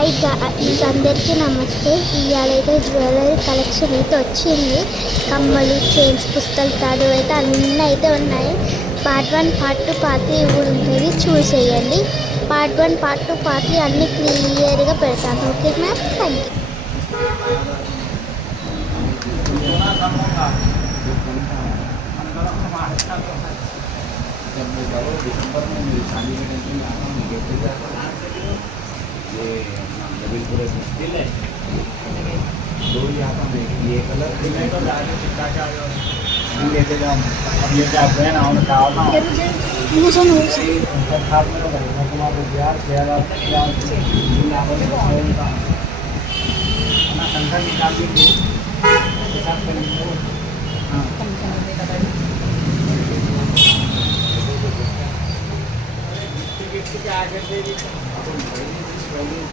Hi guys, అందరికీ నమస్తే. ఇవాళైతే జ్యువెలరీ కలెక్షన్ అయితే వచ్చింది. కమ్మలు, చైన్స్, పుస్తల తాడు అయితే అన్నీ అయితే ఉన్నాయి. పార్ట్ 1, పార్ట్ 2, పార్ట్ 3 కూడా ఉంటుంది, చూసేయండి. పార్ట్ 1, పార్ట్ 2, పార్ట్ 3 అన్నీ క్లియర్గా పెడతాను. Okay ma'am, thank you. दिसंबर में मेरी शादी के टेंशन में आता हूँ ये नवीन पूरे स्टिल है दो ही आता हूँ ये कलर लेके जाऊँ अब ये क्या बहन आओ ना खाना खाद में तुम्हारे बिहार संख्या निकाल लीजिए हाँ